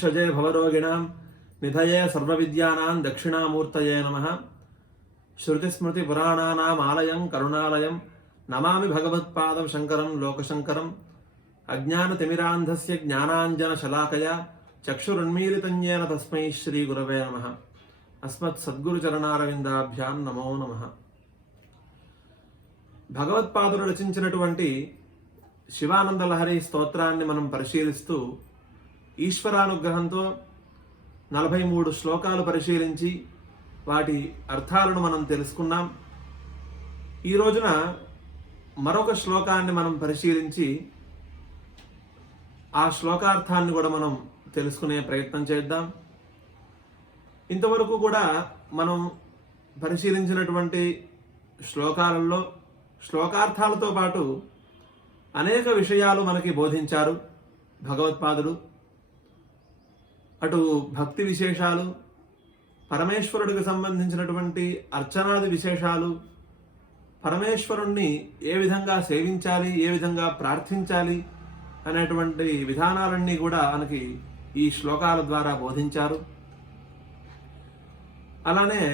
भिषजे भवरोगिणां निधये सर्वविद्यानां दक्षिणामूर्तये नमः। श्रुतिस्मृतिपुराणानाम् आलयं करुणालयं नमामि भगवत्पादं शङ्करं लोकशङ्करम्। अज्ञानतिमिरान्धस्य ज्ञानाञ्जनशलाकया चक्षुरुन्मीलितं येन तस्मै श्रीगुरवे नमः। अस्मत्सद्गुरुचरणारविन्दाभ्यां नमो नमः। భగవత్పాదులు రచించినటువంటి శివానంద లహరి స్తోత్రాన్ని మనం పరిశీలిస్తూ ఈశ్వరానుగ్రహంతో 43 శ్లోకాలు పరిశీలించి వాటి అర్థాలను మనం తెలుసుకున్నాం. ఈ రోజున మరొక శ్లోకాన్ని మనం పరిశీలించి ఆ శ్లోకార్థాన్ని కూడా మనం తెలుసుకునే ప్రయత్నం చేద్దాం. ఇంతవరకు కూడా మనం పరిశీలించినటువంటి శ్లోకాలలో శ్లోకార్థాలతో పాటు అనేక విషయాలు మనకి బోధించారు భగవత్పాదులు. అటు భక్తి విశేషాలు, పరమేశ్వరుడికి సంబంధించినటువంటి అర్చనాది విశేషాలు, పరమేశ్వరుణ్ణి ఏ విధంగా సేవించాలి, ఏ విధంగా ప్రార్థించాలి అనేటువంటి విధానాలన్నీ కూడా మనకి ఈ శ్లోకాల ద్వారా బోధించారు. అలానే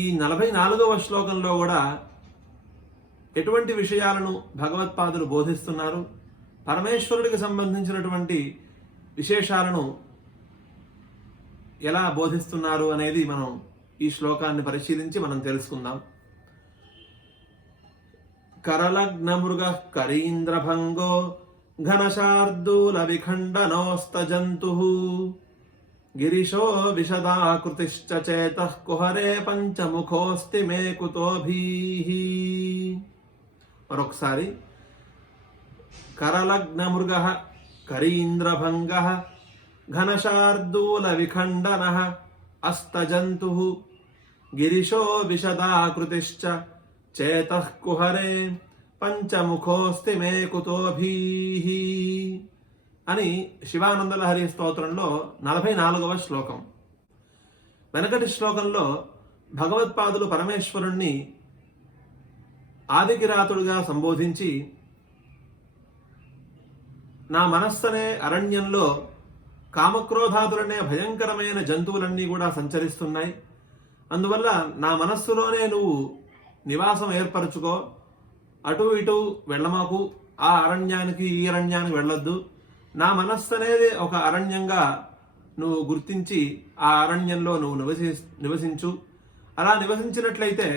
ఈ 44వ శ్లోకంలో కూడా ఎటువంటి విషయాలను భగవత్పాదులు బోధిస్తున్నారు, పరమేశ్వరుడికి సంబంధించినటువంటి విశేషాలను ఎలా బోధిస్తున్నారు అనేది మనం ఈ శ్లోకాన్ని పరిశీలించి మనం తెలుసుకుందాం. కరలగ్నమృగ కరీంద్రభంగో ఘనశార్దూల విఖండనోస్తజంతు గిరిశో విశదాకృతిశ్చ చేతః కుహరే పంచముఖోస్తి మే కుతోభీః. మరొకసారి కరలగ్నమృగ కరీంద్రభంగ ఘనశార్దూల విఖండన అస్తజంతు గిరిశో విశదాకృతిశ్చ చేతః కుహరే పంచముఖోస్తి మే కుతోభీః అని శివానంద లహరి స్తోత్రంలో 44వ శ్లోకం. వెనకటి శ్లోకంలో భగవత్పాదులు పరమేశ్వరుణ్ణి ఆదికిరాతుడుగా సంబోధించి, నా మనస్సనే అరణ్యంలో కామక్రోధాదులనే భయంకరమైన జంతువులన్నీ కూడా సంచరిస్తున్నాయి, అందువల్ల నా మనస్సులోనే నువ్వు నివాసం ఏర్పరచుకో, అటు ఇటు వెళ్ళమాకు, ఆ అరణ్యానికి ఈ అరణ్యానికి వెళ్ళొద్దు, నా మనస్సు అనేది ఒక అరణ్యంగా నువ్వు గుర్తించి ఆ అరణ్యంలో నువ్వు నివసించు. అలా నివసించినట్లయితే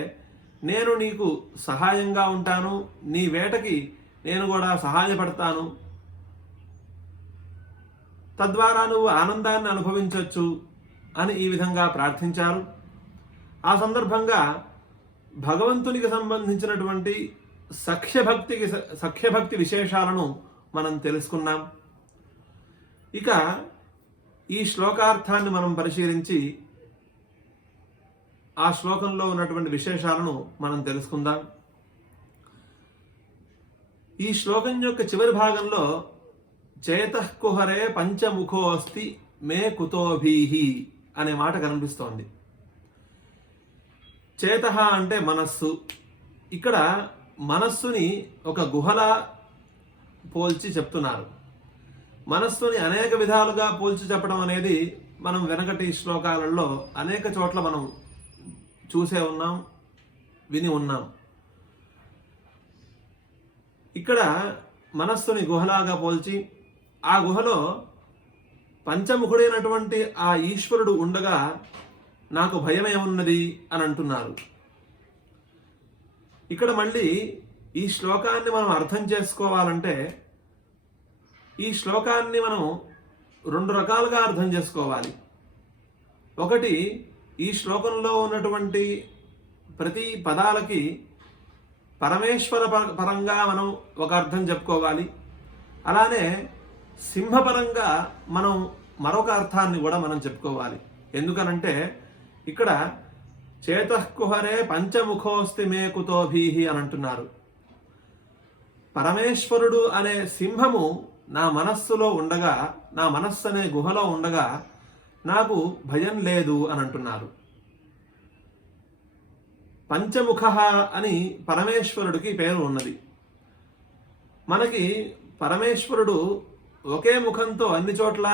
నేను నీకు సహాయంగా ఉంటాను, నీ వేటకి నేను కూడా సహాయపడతాను, తద్వారా నువ్వు ఆనందాన్ని అనుభవించవచ్చు అని ఈ విధంగా ప్రార్థించారు. ఆ సందర్భంగా భగవంతునికి సంబంధించినటువంటి సఖ్యభక్తి విశేషాలను మనం తెలుసుకున్నాం. ఇక ఈ శ్లోకార్థాన్ని మనం పరిశీలించి ఆ శ్లోకంలో ఉన్నటువంటి విశేషాలను మనం తెలుసుకుందాం. ఈ శ్లోకం యొక్క చివరి భాగంలో చేతః కుహరే పంచముఖో అస్తి మే కుతోభీః అనే మాట కనిపిస్తోంది. చేతః అంటే మనస్సు. ఇక్కడ మనస్సుని ఒక గుహలా పోల్చి చెప్తున్నారు. మనస్సుని అనేక విధాలుగా పోల్చి చెప్పడం అనేది మనం వెనకటి శ్లోకాలలో అనేక చోట్ల మనం చూసే ఉన్నాం, విని ఉన్నాం. ఇక్కడ మనస్సుని గుహలాగా పోల్చి ఆ గుహలో పంచముఖుడైనటువంటి ఆ ఈశ్వరుడు ఉండగా నాకు భయమేమున్నది అని అంటున్నారు. ఇక్కడ మళ్ళీ ఈ శ్లోకాన్ని మనం అర్థం చేసుకోవాలంటే ఈ శ్లోకాన్ని మనం 2 రకాలుగా అర్థం చేసుకోవాలి. ఒకటి, ఈ శ్లోకంలో ఉన్నటువంటి ప్రతి పదాలకి పరమేశ్వర పరంగా మనం ఒక అర్థం చెప్పుకోవాలి. అలానే సింహపరంగా మనం మరొక అర్థాన్ని కూడా మనం చెప్పుకోవాలి. ఎందుకనంటే ఇక్కడ చేతః కుహరే పంచముఖోస్తి మే కుతోభీః అని అంటున్నారు. పరమేశ్వరుడు అనే సింహము నా మనస్సులో ఉండగా, నా మనస్సు అనే గుహలో ఉండగా నాకు భయం లేదు అని అంటున్నారు. పంచముఖ అని పరమేశ్వరుడికి పేరు ఉన్నది. మనకి పరమేశ్వరుడు ఒకే ముఖంతో అన్ని చోట్ల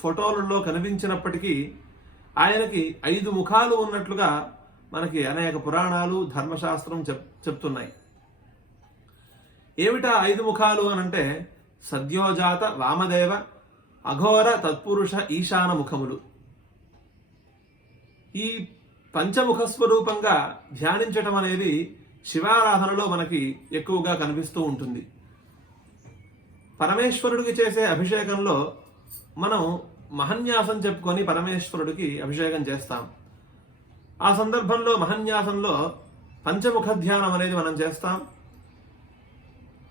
ఫోటోలలో కనిపించినప్పటికీ ఆయనకి 5 ముఖాలు ఉన్నట్లుగా మనకి అనేక పురాణాలు ధర్మశాస్త్రం చెప్తున్నాయి. ఏమిటా 5 ముఖాలు అనంటే సద్యోజాత వామదేవ అఘోర తత్పురుష ఈశాన ముఖములు. ఈ పంచముఖ స్వరూపంగా ధ్యానించటం అనేది శివారాధనలో మనకి ఎక్కువగా కనిపిస్తూ ఉంటుంది. పరమేశ్వరుడికి చేసే అభిషేకంలో మనం మహన్యాసం చెప్పుకొని పరమేశ్వరుడికి అభిషేకం చేస్తాం. ఆ సందర్భంలో మహన్యాసంలో పంచముఖ ధ్యానం అనేది మనం చేస్తాం.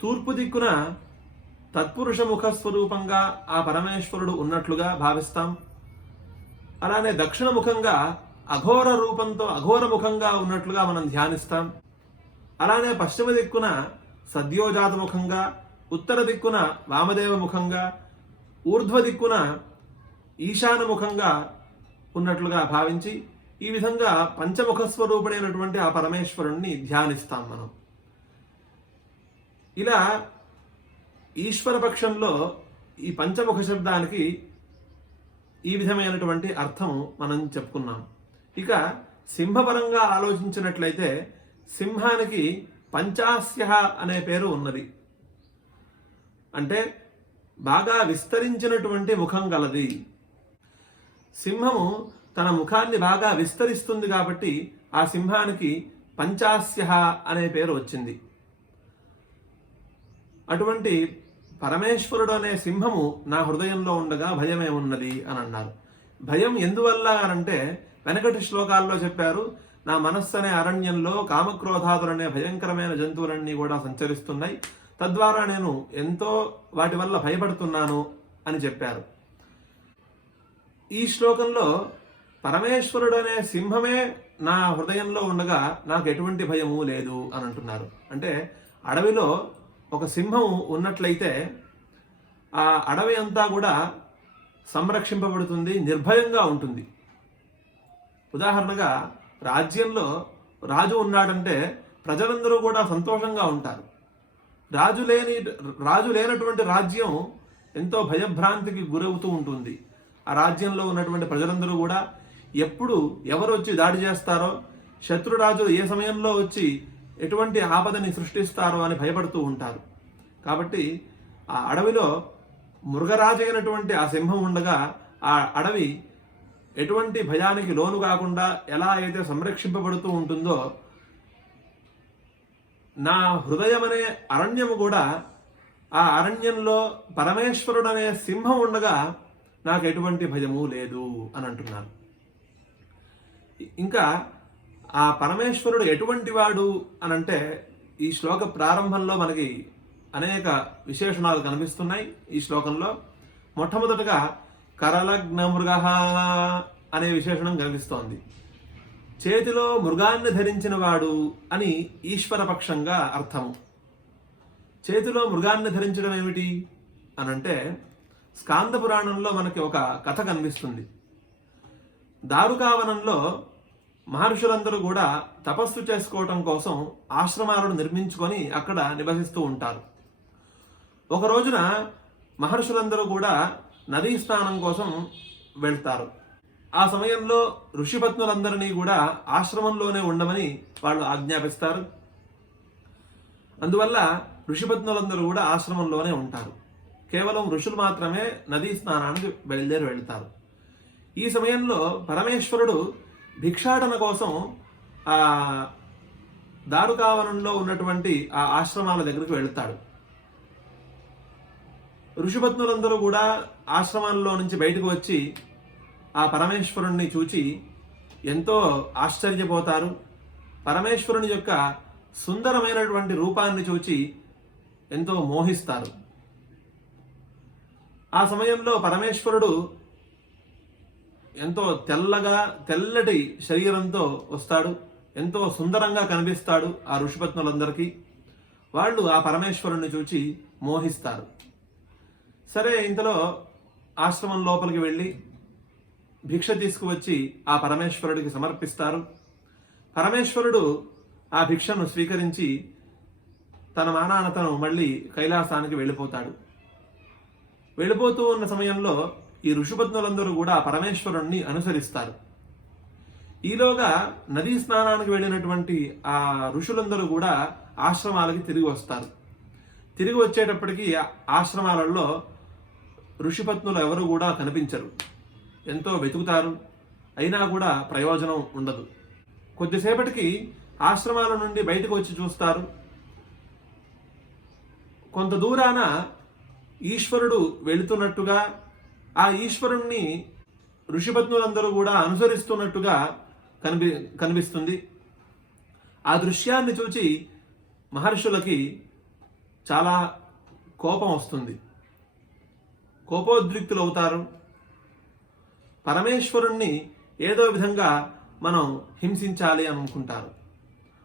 తూర్పు దిక్కున తత్పురుష ముఖ స్వరూపంగా ఆ పరమేశ్వరుడు ఉన్నట్లుగా భావిస్తాం. అలానే దక్షిణ ముఖంగా అఘోర రూపంతో అఘోర ముఖంగా ఉన్నట్లుగా మనం ధ్యానిస్తాం. అలానే పశ్చిమ దిక్కున సద్యోజాత ముఖంగా, ఉత్తర దిక్కున వామదేవ ముఖంగా, ఊర్ధ్వ దిక్కున ఈశాన ముఖంగా ఉన్నట్లుగా భావించి ఈ విధంగా పంచముఖ స్వరూపుడైనటువంటి ఆ పరమేశ్వరుణ్ణి ధ్యానిస్తాం మనం. ఇలా ఈశ్వర పక్షంలో ఈ పంచముఖ శబ్దానికి ఈ విధమైనటువంటి అర్థం మనం చెప్పుకున్నాం. ఇక సింహపరంగా ఆలోచించినట్లయితే సింహానికి పంచాస్య అనే పేరు ఉన్నది. అంటే బాగా విస్తరించినటువంటి ముఖం గలది. సింహము తన ముఖాన్ని బాగా విస్తరిస్తుంది కాబట్టి ఆ సింహానికి పంచాస్య అనే పేరు వచ్చింది. అటువంటి పరమేశ్వరుడు అనే సింహము నా హృదయంలో ఉండగా భయమే ఉన్నది అని అన్నారు. భయం ఎందువల్ల అనంటే వెనకటి శ్లోకాల్లో చెప్పారు, నా మనస్సు అనే అరణ్యంలో కామక్రోధాదులనే భయంకరమైన జంతువులన్నీ కూడా సంచరిస్తున్నాయి, తద్వారా నేను ఎంతో వాటి వల్ల భయపడుతున్నాను అని చెప్పారు. ఈ శ్లోకంలో పరమేశ్వరుడు అనే సింహమే నా హృదయంలో ఉండగా నాకు ఎటువంటి భయము లేదు అని అంటున్నారు. అంటే అడవిలో ఒక సింహం ఉన్నట్లయితే ఆ అడవి అంతా కూడా సంరక్షింపబడుతుంది, నిర్భయంగా ఉంటుంది. ఉదాహరణగా రాజ్యంలో రాజు ఉన్నాడంటే ప్రజలందరూ కూడా సంతోషంగా ఉంటారు. రాజు లేనటువంటి రాజ్యం ఎంతో భయభ్రాంతికి గురవుతూ ఉంటుంది. ఆ రాజ్యంలో ఉన్నటువంటి ప్రజలందరూ కూడా ఎప్పుడు ఎవరు వచ్చి దాడి చేస్తారో, శత్రురాజు ఏ సమయంలో వచ్చి ఎటువంటి ఆపదని సృష్టిస్తారో అని భయపడుతూ ఉంటారు. కాబట్టి ఆ అడవిలో మృగరాజు అయినటువంటి ఆ సింహం ఉండగా ఆ అడవి ఎటువంటి భయానికి లోను కాకుండా ఎలా అయితే సంరక్షింపబడుతూ ఉంటుందో, నా హృదయం అనే అరణ్యము కూడా ఆ అరణ్యంలో పరమేశ్వరుడు అనే సింహం ఉండగా నాకు ఎటువంటి భయము లేదు అని అంటున్నాను. ఇంకా ఆ పరమేశ్వరుడు ఎటువంటి వాడు అనంటే ఈ శ్లోక ప్రారంభంలో మనకి అనేక విశేషణాలు కనిపిస్తున్నాయి. ఈ శ్లోకంలో మొట్టమొదటగా కరలగ్న మృగ అనే విశేషణం కనిపిస్తోంది. చేతిలో మృగాన్ని ధరించిన వాడు అని ఈశ్వర పక్షంగా అర్థము. చేతిలో మృగాన్ని ధరించడం ఏమిటి అనంటే స్కాంద పురాణంలో మనకి ఒక కథ కనిపిస్తుంది. దారుకావనంలో మహర్షులందరూ కూడా తపస్సు చేసుకోవటం కోసం ఆశ్రమాలను నిర్మించుకొని అక్కడ నివసిస్తూ ఉంటారు. ఒక రోజున మహర్షులందరూ కూడా నదీ స్నానం కోసం వెళ్తారు. ఆ సమయంలో ఋషిపత్నులందరినీ కూడా ఆశ్రమంలోనే ఉండమని వాళ్ళు ఆజ్ఞాపిస్తారు. అందువల్ల ఋషిపత్నులందరూ కూడా ఆశ్రమంలోనే ఉంటారు. కేవలం ఋషులు మాత్రమే నదీ స్నానానికి బయలుదేరి వెళ్తారు. ఈ సమయంలో పరమేశ్వరుడు భిక్షాటన కోసం ఆ దారుకావనంలో ఉన్నటువంటి ఆ ఆశ్రమాల దగ్గరికి వెళ్తాడు. ఋషిపత్నులందరూ కూడా ఆశ్రమాల్లో నుంచి బయటకు వచ్చి ఆ పరమేశ్వరుణ్ణి చూచి ఎంతో ఆశ్చర్యపోతారు. పరమేశ్వరుని యొక్క సుందరమైనటువంటి రూపాన్ని చూచి ఎంతో మోహిస్తారు. ఆ సమయంలో పరమేశ్వరుడు ఎంతో తెల్లటి శరీరంతో వస్తాడు. ఎంతో సుందరంగా కనిపిస్తాడు ఆ ఋషిపత్నులందరికీ. వాళ్ళు ఆ పరమేశ్వరుణ్ణి చూచి మోహిస్తారు. సరే, ఇంతలో ఆశ్రమం లోపలికి వెళ్ళి భిక్ష తీసుకువచ్చి ఆ పరమేశ్వరుడికి సమర్పిస్తారు. పరమేశ్వరుడు ఆ భిక్షను స్వీకరించి తన మానాన తను మళ్ళీ కైలాసానికి వెళ్ళిపోతాడు. వెళ్ళిపోతూ ఉన్న సమయంలో ఈ ఋషిపత్నులందరూ కూడా పరమేశ్వరుణ్ణి అనుసరిస్తారు. ఈలోగా నదీ స్నానానికి వెళ్ళినటువంటి ఆ ఋషులందరూ కూడా ఆశ్రమాలకి తిరిగి వస్తారు. తిరిగి వచ్చేటప్పటికి ఆశ్రమాలలో ఋషిపత్నులు ఎవరు కూడా కనిపించరు. ఎంతో వెతుకుతారు, అయినా కూడా ప్రయోజనం ఉండదు. కొద్దిసేపటికి ఆశ్రమాల నుండి బయటకు వచ్చి చూస్తారు. కొంత దూరాన ఈశ్వరుడు వెళుతున్నట్టుగా, ఆ ఈశ్వరుణ్ణి ఋషిపత్నులందరూ కూడా అనుసరిస్తున్నట్టుగా కనిపిస్తుంది. ఆ దృశ్యాన్ని చూచి మహర్షులకి చాలా కోపం వస్తుంది, కోపోద్రిక్తులు అవుతారు. పరమేశ్వరుణ్ణి ఏదో విధంగా మనం హింసించాలి అనుకుంటారు.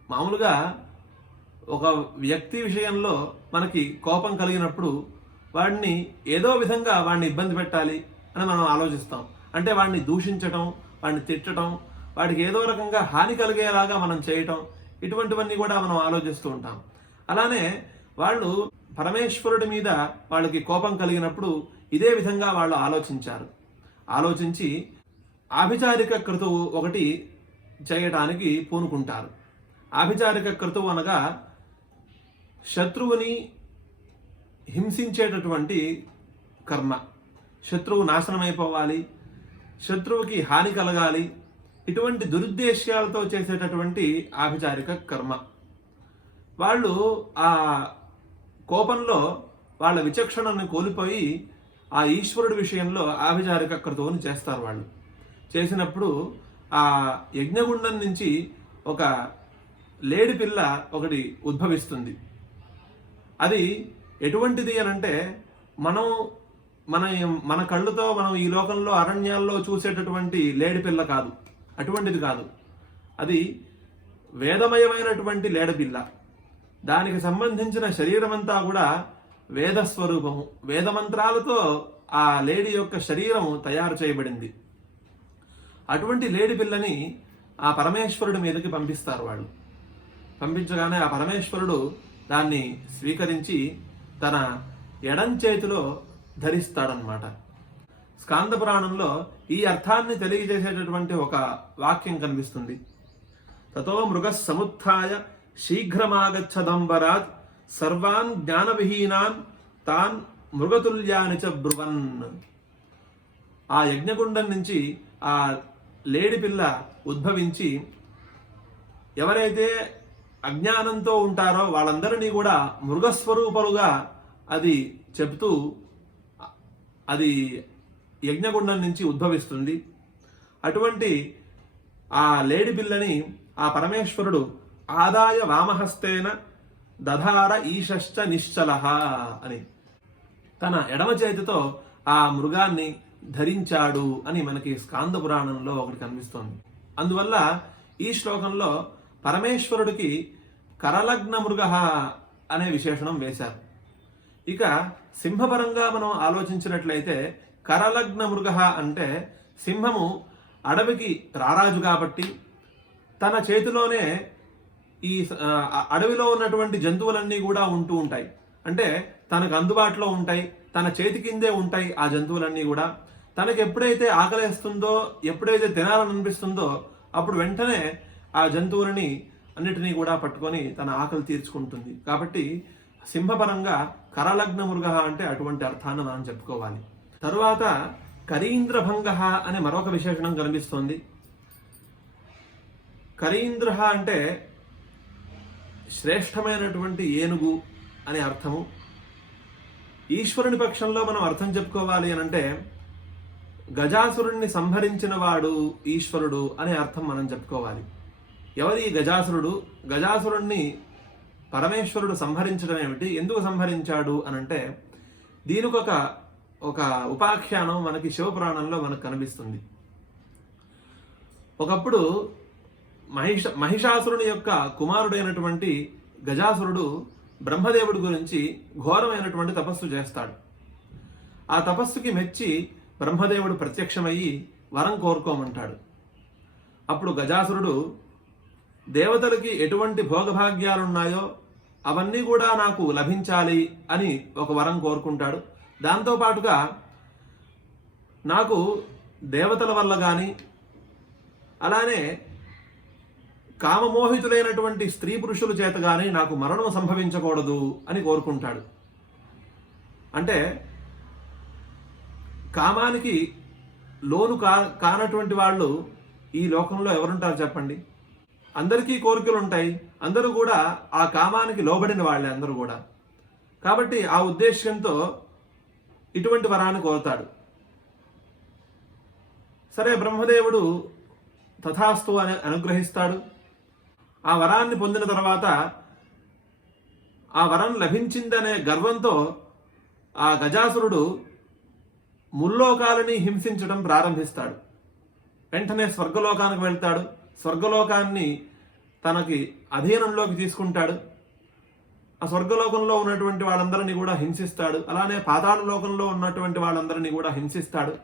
మామూలుగా ఒక వ్యక్తి విషయంలో మనకి కోపం కలిగినప్పుడు వాడిని ఏదో విధంగా వాడిని ఇబ్బంది పెట్టాలి అని మనం ఆలోచిస్తాం. అంటే వాడిని దూషించటం, వాడిని తిట్టడం, వాడికి ఏదో రకంగా హాని కలిగేలాగా మనం చేయటం, ఇటువంటివన్నీ కూడా మనం ఆలోచిస్తూ ఉంటాం. అలానే వాళ్ళు పరమేశ్వరుడి మీద వాళ్ళకి కోపం కలిగినప్పుడు ఇదే విధంగా వాళ్ళు ఆలోచించి ఆభిచారిక క్రతువు ఒకటి చేయటానికి పూనుకుంటారు. ఆభిచారిక క్రతువు అనగా శత్రువుని హింసించేటటువంటి కర్మ. శత్రువు నాశనమైపోవాలి, శత్రువుకి హాని కలగాలి, ఇటువంటి దురుద్దేశ్యాలతో చేసేటటువంటి ఆభిచారిక కర్మ. వాళ్ళు ఆ కోపంలో వాళ్ళ విచక్షణను కోల్పోయి ఆ ఈశ్వరుడి విషయంలో ఆభిచారిక క్రతువుని చేస్తారు. వాళ్ళు చేసినప్పుడు ఆ యజ్ఞగుండం నుంచి ఒక లేడి పిల్ల ఒకటి ఉద్భవిస్తుంది. అది ఎటువంటిది అనంటే మన కళ్ళుతో మనం ఈ లోకంలో అరణ్యాల్లో చూసేటటువంటి లేడి పిల్ల కాదు, అటువంటిది కాదు. అది వేదమయమైనటువంటి లేడపిల్ల. దానికి సంబంధించిన శరీరమంతా కూడా వేదస్వరూపము, వేదమంత్రాలతో ఆ లేడి యొక్క శరీరం తయారు చేయబడింది. అటువంటి లేడి పిల్లని ఆ పరమేశ్వరుడి మీదకి పంపిస్తారు. వాళ్ళు పంపించగానే ఆ పరమేశ్వరుడు దాన్ని స్వీకరించి తన ఎడం చేతిలో ధరిస్తాడనమాట. స్కాంద పురాణంలో ఈ అర్థాన్ని తెలియజేసేటటువంటి ఒక వాక్యం కనిపిస్తుంది. తతో మృగ సముత్థాయ శీఘ్రమాగచ్చదంబరాత్ సర్వాన్ జ్ఞానవిహీనాన్ తాన్ మృగతుల్యాని చ బ్రువన్. ఆ యజ్ఞగుండం నుంచి ఆ లేడి పిల్ల ఉద్భవించి ఎవరైతే అజ్ఞానంతో ఉంటారో వాళ్ళందరినీ కూడా మృగస్వరూపాలుగా అది చెప్తూ అది యజ్ఞగుండం నుంచి ఉద్భవిస్తుంది. అటువంటి ఆ లేడి పిల్లని ఆ పరమేశ్వరుడు ఆదాయ వామహస్తేన దధార ఈశ్చ నిశ్చలః అని తన ఎడమ చేతితో ఆ మృగాన్ని ధరించాడు అని మనకి స్కాంద పురాణంలో ఒకటి కనిపిస్తోంది. అందువల్ల ఈ శ్లోకంలో పరమేశ్వరుడికి కరలగ్న మృగ అనే విశేషణం వేశారు. ఇక సింహపరంగా మనం ఆలోచించినట్లయితే కరలగ్న మృగ అంటే సింహము అడవికి రారాజు కాబట్టి తన చేతిలోనే ఈ అడవిలో ఉన్నటువంటి జంతువులన్నీ కూడా ఉంటూ ఉంటాయి. అంటే తనకు అందుబాటులో ఉంటాయి, తన చేతి కిందే ఉంటాయి ఆ జంతువులన్నీ కూడా. తనకు ఎప్పుడైతే ఆకలేస్తుందో, ఎప్పుడైతే తినాలని అనిపిస్తుందో అప్పుడు వెంటనే ఆ జంతువులని అన్నిటినీ కూడా పట్టుకొని తన ఆకలి తీర్చుకుంటుంది. కాబట్టి సింహపరంగా కరలగ్న మృగ అంటే అటువంటి అర్థాన్ని మనం చెప్పుకోవాలి. తరువాత కరీంద్రభంగ అనే మరొక విశేషణం కనిపిస్తోంది. కరీంద్ర అంటే శ్రేష్టమైనటువంటి ఏనుగు అనే అర్థము. ఈశ్వరుని పక్షంలో మనం అర్థం చెప్పుకోవాలి అని అంటే గజాసురుణ్ణి సంహరించిన వాడు ఈశ్వరుడు అనే అర్థం మనం చెప్పుకోవాలి. ఎవరి గజాసురుడు? గజాసురుణ్ణి పరమేశ్వరుడు సంహరించడం ఏమిటి, ఎందుకు సంహరించాడు అనంటే దీనికి ఒక ఉపాఖ్యానం మనకి శివపురాణంలో మనకు కనిపిస్తుంది. ఒకప్పుడు మహిషాసురుని యొక్క కుమారుడైనటువంటి గజాసురుడు బ్రహ్మదేవుడి గురించి ఘోరమైనటువంటి తపస్సు చేస్తాడు. ఆ తపస్సుకి మెచ్చి బ్రహ్మదేవుడు ప్రత్యక్షమయ్యి వరం కోరుకోమంటాడు. అప్పుడు గజాసురుడు దేవతలకి ఎటువంటి భోగభాగ్యాలున్నాయో అవన్నీ కూడా నాకు లభించాలి అని ఒక వరం కోరుకుంటాడు. దాంతోపాటుగా నాకు దేవతల వల్ల కానీ అలానే కామమోహితులైనటువంటి స్త్రీ పురుషుల చేత కానీ నాకు మరణం సంభవించకూడదు అని కోరుకుంటాడు. అంటే కామానికి లోను కానటువంటి వాళ్ళు ఈ లోకంలో ఎవరుంటారు చెప్పండి? అందరికీ కోరికలు ఉంటాయి, అందరూ కూడా ఆ కామానికి లోబడిన వాళ్ళే అందరూ కూడా. కాబట్టి ఆ ఉద్దేశ్యంతో ఇటువంటి వరాన్ని కోరుతాడు. సరే, బ్రహ్మదేవుడు తథాస్తు అని అనుగ్రహిస్తాడు. ఆ వరాన్ని పొందిన తర్వాత ఆ వరం లభించిందనే గర్వంతో ఆ గజాసురుడు ముల్లోకాలని హింసించడం ప్రారంభిస్తాడు. వెంటనే స్వర్గలోకానికి వెళ్తాడు. స్వర్గలోకాన్ని తనకి అధీనంలోకి తీసుకుంటాడు. ఆ స్వర్గలోకంలో ఉన్నటువంటి వాళ్ళందరినీ కూడా హింసిస్తాడు. అలానే పాతాళ లోకంలో ఉన్నటువంటి వాళ్ళందరినీ కూడా హింసిస్తాడు.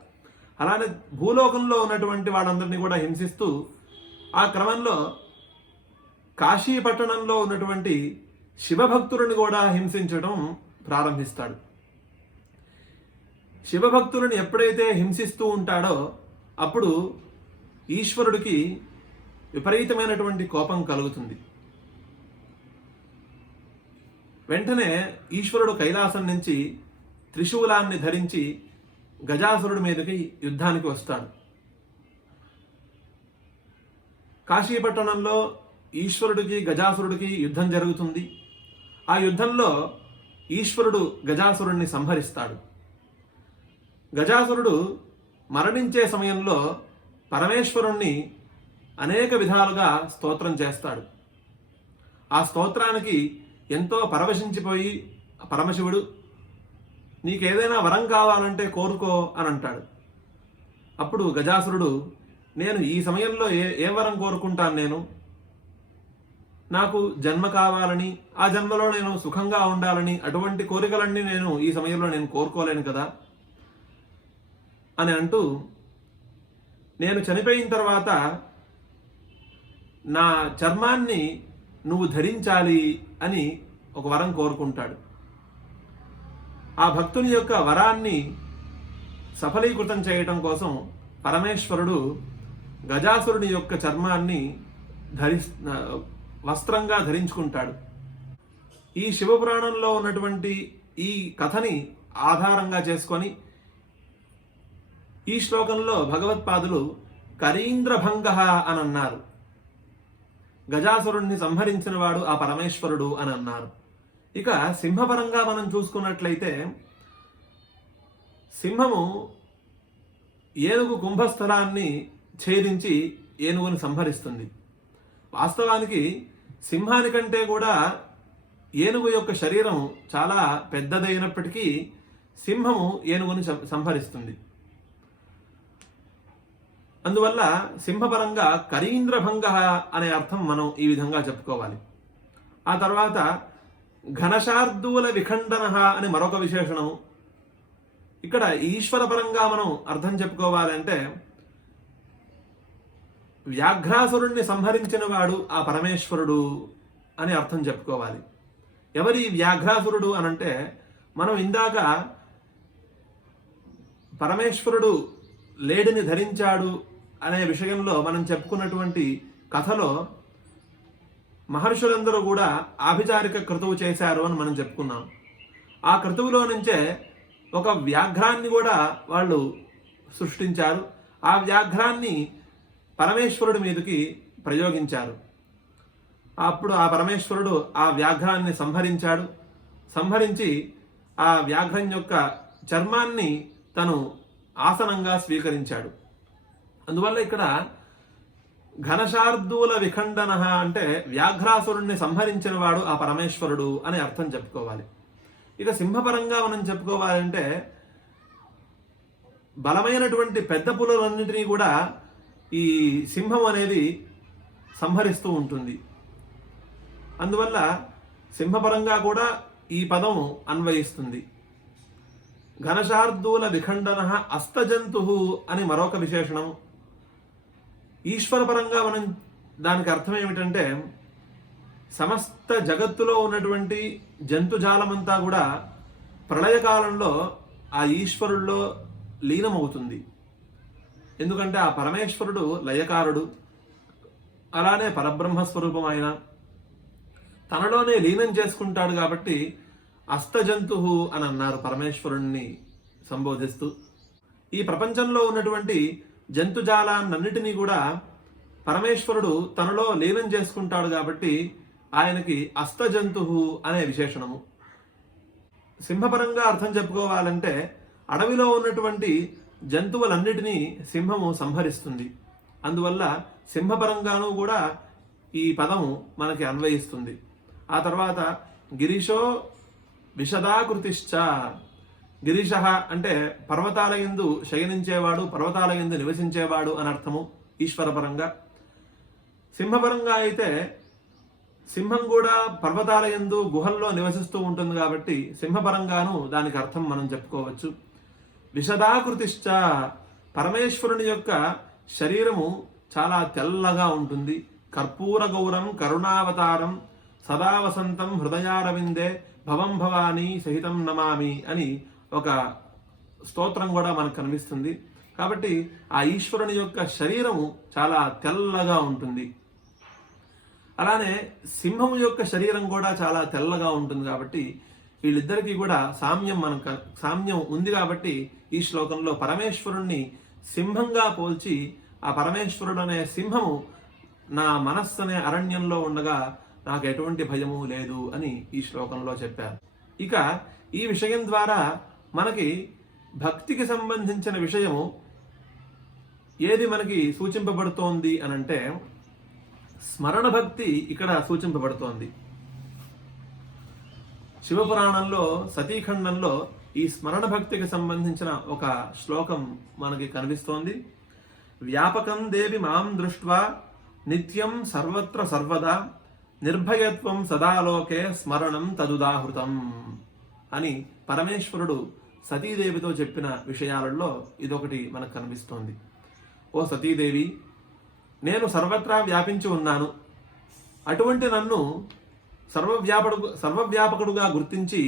అలానే భూలోకంలో ఉన్నటువంటి వాళ్ళందరినీ కూడా హింసిస్తూ ఆ క్రమంలో కాశీ పట్టణంలో ఉన్నటువంటి శివభక్తులను కూడా హింసించడం ప్రారంభిస్తాడు. శివభక్తులను ఎప్పుడైతే హింసిస్తూ ఉంటాడో అప్పుడు ఈశ్వరుడికి విపరీతమైనటువంటి కోపం కలుగుతుంది. వెంటనే ఈశ్వరుడు కైలాసం నుంచి త్రిశూలాన్ని ధరించి గజాసురుడి మీదకి యుద్ధానికి వస్తాడు. కాశీపట్టణంలో ఈశ్వరుడికి గజాసురుడికి యుద్ధం జరుగుతుంది. ఆ యుద్ధంలో ఈశ్వరుడు గజాసురుడిని సంహరిస్తాడు. గజాసురుడు మరణించే సమయంలో పరమేశ్వరుణ్ణి అనేక విధాలుగా స్తోత్రం చేస్తాడు. ఆ స్తోత్రానికి ఎంతో పరవశించిపోయి పరమశివుడు నీకేదైనా వరం కావాలంటే కోరుకో అని అంటాడు. అప్పుడు గజాసురుడు నేను ఈ సమయంలో ఏ వరం కోరుకుంటాను? నాకు జన్మ కావాలని, ఆ జన్మలో నేను సుఖంగా ఉండాలని, అటువంటి కోరికలన్నీ నేను ఈ సమయంలో నేను కోరుకోలేను కదా అని అంటూ నేను చనిపోయిన తర్వాత నా చర్మాన్ని నువ్వు ధరించాలి అని ఒక వరం కోరుకుంటాడు. ఆ భక్తుని యొక్క వరాన్ని సఫలీకృతం చేయటం కోసం పరమేశ్వరుడు గజాసురుని యొక్క చర్మాన్ని వస్త్రంగా ధరించుకుంటాడు. ఈ శివపురాణంలో ఉన్నటువంటి ఈ కథని ఆధారంగా చేసుకొని ఈ శ్లోకంలో భగవత్పాదులు కరీంద్రభంగ అని అన్నారు. గజాసురుణ్ణి సంహరించిన వాడు ఆ పరమేశ్వరుడు అని అన్నారు. ఇక సింహపరంగా మనం చూసుకున్నట్లయితే సింహము ఏనుగు కుంభస్థలాన్ని ఛేదించి ఏనుగుని సంహరిస్తుంది. వాస్తవానికి సింహానికంటే కూడా ఏనుగు యొక్క శరీరం చాలా పెద్దదైనప్పటికీ సింహము ఏనుగుని సంహరిస్తుంది. అందువల్ల సింహపరంగా కరీంద్రభంగ అనే అర్థం మనం ఈ విధంగా చెప్పుకోవాలి. ఆ తర్వాత ఘనశార్దూల విఖండన అని మరొక విశేషణము. ఇక్కడ ఈశ్వరపరంగా మనం అర్థం చెప్పుకోవాలంటే వ్యాఘ్రాసురుణ్ణి సంహరించిన వాడు ఆ పరమేశ్వరుడు అని అర్థం చెప్పుకోవాలి. ఎవరి వ్యాఘ్రాసురుడు అనంటే మనం ఇందాక పరమేశ్వరుడు లేడిని ధరించాడు అనే విషయంలో మనం చెప్పుకున్నటువంటి కథలో మహర్షులందరూ కూడా ఆభిచారిక క్రతువు చేశారు అని మనం చెప్పుకున్నాం. ఆ క్రతువులో నుంచే ఒక వ్యాఘ్రాన్ని కూడా వాళ్ళు సృష్టించారు. ఆ వ్యాఘ్రాన్ని పరమేశ్వరుడి మీదకి ప్రయోగించారు. అప్పుడు ఆ పరమేశ్వరుడు ఆ వ్యాఘ్రాన్ని సంహరించాడు. సంహరించి ఆ వ్యాఘ్రం యొక్క చర్మాన్ని తను ఆసనంగా స్వీకరించాడు. అందువల్ల ఇక్కడ ఘనశార్దూల విఖండన అంటే వ్యాఘ్రాసురుణ్ణి సంహరించిన వాడు ఆ పరమేశ్వరుడు అని అర్థం చెప్పుకోవాలి. ఇక సింహపరంగా మనం చెప్పుకోవాలంటే బలమైనటువంటి పెద్ద పులులన్నింటినీ కూడా ఈ సింహం అనేది సంహరిస్తూ ఉంటుంది. అందువల్ల సింహపరంగా కూడా ఈ పదం అన్వయిస్తుంది. ఘనశార్దూల విఖండన అస్తజంతు అని మరొక విశేషణం. ఈశ్వరపరంగా మనం దానికి అర్థం ఏమిటంటే సమస్త జగత్తులో ఉన్నటువంటి జంతుజాలమంతా కూడా ప్రళయకాలంలో ఆ ఈశ్వరుల్లో లీనమవుతుంది. ఎందుకంటే ఆ పరమేశ్వరుడు లయకారుడు, అలానే పరబ్రహ్మ స్వరూపం ఆయన తనలోనే లీనం చేసుకుంటాడు కాబట్టి అస్తజంతు అని అన్నారు పరమేశ్వరుణ్ణి సంబోధిస్తూ. ఈ ప్రపంచంలో ఉన్నటువంటి జంతుజాలాన్నిటినీ కూడా పరమేశ్వరుడు తనలో లీనం చేసుకుంటాడు కాబట్టి ఆయనకి అస్తజంతు అనే విశేషణము. సింహపరంగా అర్థం చెప్పుకోవాలంటే అడవిలో ఉన్నటువంటి జంతువులన్నిటినీ సింహము సంహరిస్తుంది. అందువల్ల సింహపరంగానూ కూడా ఈ పదము మనకి అన్వయిస్తుంది. ఆ తర్వాత గిరీశో విశదాకృతిశ్చ, గిరీశ అంటే పర్వతాల యందు శయనించేవాడు, పర్వతాల యందు నివసించేవాడు అని అర్థము ఈశ్వరపరంగా. సింహపరంగా అయితే సింహం కూడా పర్వతాల యందు గుహల్లో నివసిస్తూ ఉంటుంది కాబట్టి సింహపరంగాను దానికి అర్థం మనం చెప్పుకోవచ్చు. విశదాకృతిశ్చ, పరమేశ్వరుని యొక్క శరీరము చాలా తెల్లగా ఉంటుంది. కర్పూర గౌరం కరుణావతారం సదా వసంతం హృదయారవిందే భవం భవానీ సహితం నమామి అని ఒక స్తోత్రం కూడా మనకు కనిపిస్తుంది. కాబట్టి ఆ ఈశ్వరుని యొక్క శరీరము చాలా తెల్లగా ఉంటుంది. అలానే సింహము యొక్క శరీరం కూడా చాలా తెల్లగా ఉంటుంది. కాబట్టి వీళ్ళిద్దరికీ కూడా సామ్యం ఉంది. కాబట్టి ఈ శ్లోకంలో పరమేశ్వరుణ్ణి సింహంగా పోల్చి ఆ పరమేశ్వరుడు అనే సింహము నా మనస్సు అనే అరణ్యంలో ఉండగా నాకు ఎటువంటి భయము లేదు అని ఈ శ్లోకంలో చెప్పారు. ఇక ఈ విషయం ద్వారా మనకి భక్తికి సంబంధించిన విషయము ఏది మనకి సూచింపబడుతోంది అనంటే స్మరణ భక్తి ఇక్కడ సూచింపబడుతోంది. శివపురాణంలో సతీఖండంలో ఈ స్మరణ భక్తికి సంబంధించిన ఒక శ్లోకం మనకి కనిపిస్తోంది. వ్యాపకం దేవి మాం దృష్ట్వా నిత్యం సర్వత్ర సర్వదా నిర్భయత్వం సదాలోకే స్మరణం తదుదాహృతం అని పరమేశ్వరుడు సతీదేవితో చెప్పిన విషయాలలో ఇదొకటి మనకు కనిపిస్తోంది. ఓ సతీదేవి, నేను సర్వత్రా వ్యాపించి ఉన్నాను. అటువంటి నన్ను సర్వవ్యాపకుడుగా గుర్తించి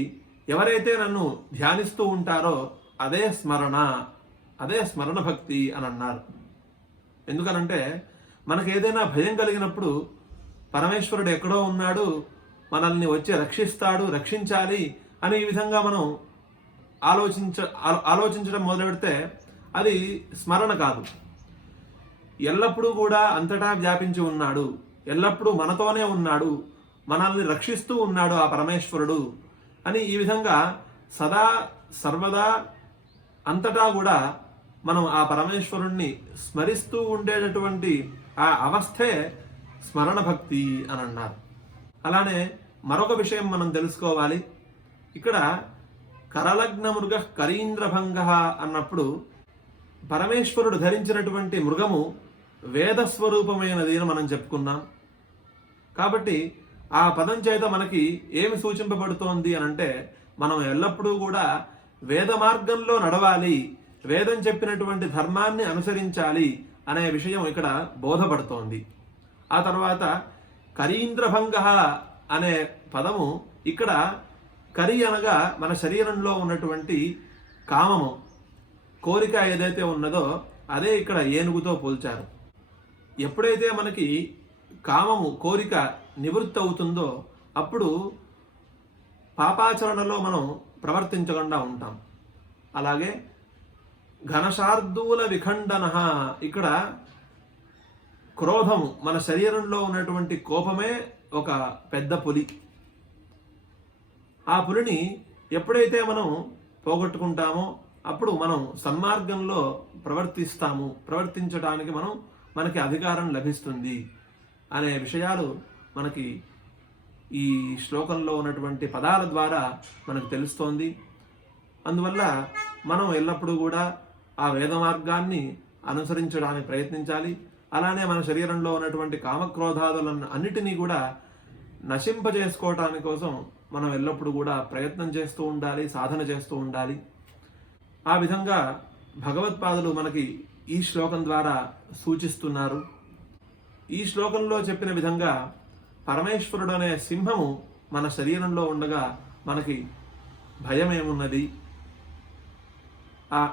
ఎవరైతే నన్ను ధ్యానిస్తూ ఉంటారో అదే స్మరణ భక్తి అని అన్నారు. ఎందుకనంటే మనకు ఏదైనా భయం కలిగినప్పుడు పరమేశ్వరుడు ఎక్కడో ఉన్నాడు, మనల్ని వచ్చి రక్షించాలి అని ఈ విధంగా మనం ఆలోచించడం మొదలు పెడితే అది స్మరణ కాదు. ఎల్లప్పుడూ కూడా అంతటా వ్యాపించి ఉన్నాడు, ఎల్లప్పుడూ మనతోనే ఉన్నాడు, మనల్ని రక్షిస్తూ ఉన్నాడు ఆ పరమేశ్వరుడు అని ఈ విధంగా సదా సర్వదా అంతటా కూడా మనం ఆ పరమేశ్వరుణ్ణి స్మరిస్తూ ఉండేటటువంటి ఆ అవస్థే స్మరణ భక్తి అని అన్నారు. అలానే మరొక విషయం మనం తెలుసుకోవాలి. ఇక్కడ కరలగ్న మృగ కరీంద్రభంగ అన్నప్పుడు పరమేశ్వరుడు ధరించినటువంటి మృగము వేదస్వరూపమైనది అని మనం చెప్పుకున్నాం. కాబట్టి ఆ పదం చేత మనకి ఏమి సూచింపబడుతోంది అనంటే మనం ఎల్లప్పుడూ కూడా వేద మార్గంలో నడవాలి, వేదం చెప్పినటువంటి ధర్మాన్ని అనుసరించాలి అనే విషయం ఇక్కడ బోధపడుతోంది. ఆ తర్వాత కరీంద్రభంగ అనే పదము ఇక్కడ కరి అనగా మన శరీరంలో ఉన్నటువంటి కామము, కోరిక ఏదైతే ఉన్నదో అదే ఇక్కడ ఏనుగుతో పోల్చారు. ఎప్పుడైతే మనకి కామము కోరిక నివృత్తి అవుతుందో అప్పుడు పాపాచరణలో మనం ప్రవర్తించకుండా ఉంటాం. అలాగే ఘనశార్దూల విఖండన, ఇక్కడ క్రోధము మన శరీరంలో ఉన్నటువంటి కోపమే ఒక పెద్ద పులి. ఆ పులిని ఎప్పుడైతే మనం పోగొట్టుకుంటామో అప్పుడు మనం సన్మార్గంలో ప్రవర్తించడానికి మనకి అధికారం లభిస్తుంది అనే విషయాలు మనకి ఈ శ్లోకంలో ఉన్నటువంటి పదాల ద్వారా మనకు తెలుస్తోంది. అందువల్ల మనం ఎల్లప్పుడూ కూడా ఆ వేద మార్గాన్ని అనుసరించడానికి ప్రయత్నించాలి. అలానే మన శరీరంలో ఉన్నటువంటి కామక్రోధాదులను అన్నిటినీ కూడా నశింపజేసుకోవటానికి కోసం మనం ఎల్లప్పుడూ కూడా ప్రయత్నం చేస్తూ ఉండాలి, సాధన చేస్తూ ఉండాలి. ఆ విధంగా భగవత్పాదులు మనకి ఈ శ్లోకం ద్వారా సూచిస్తున్నారు. ఈ శ్లోకంలో చెప్పిన విధంగా పరమేశ్వరుడు అనే సింహము మన శరీరంలో ఉండగా మనకి భయం ఏమున్నది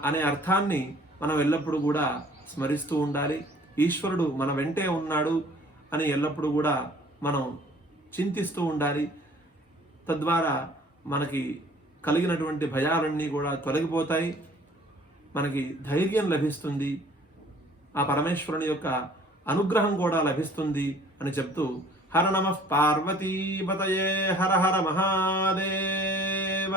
అనే అర్థాన్ని మనం ఎల్లప్పుడూ కూడా స్మరిస్తూ ఉండాలి. ఈశ్వరుడు మన వెంటే ఉన్నాడు అని ఎల్లప్పుడూ కూడా మనం చింతిస్తూ ఉండాలి. తద్వారా మనకి కలిగినటువంటి భయాలన్నీ కూడా తొలగిపోతాయి, మనకి ధైర్యం లభిస్తుంది, ఆ పరమేశ్వరుని యొక్క అనుగ్రహం కూడా లభిస్తుంది అని చెప్తూ హర నమః పార్వతీపతయే హర హర మహాదేవ.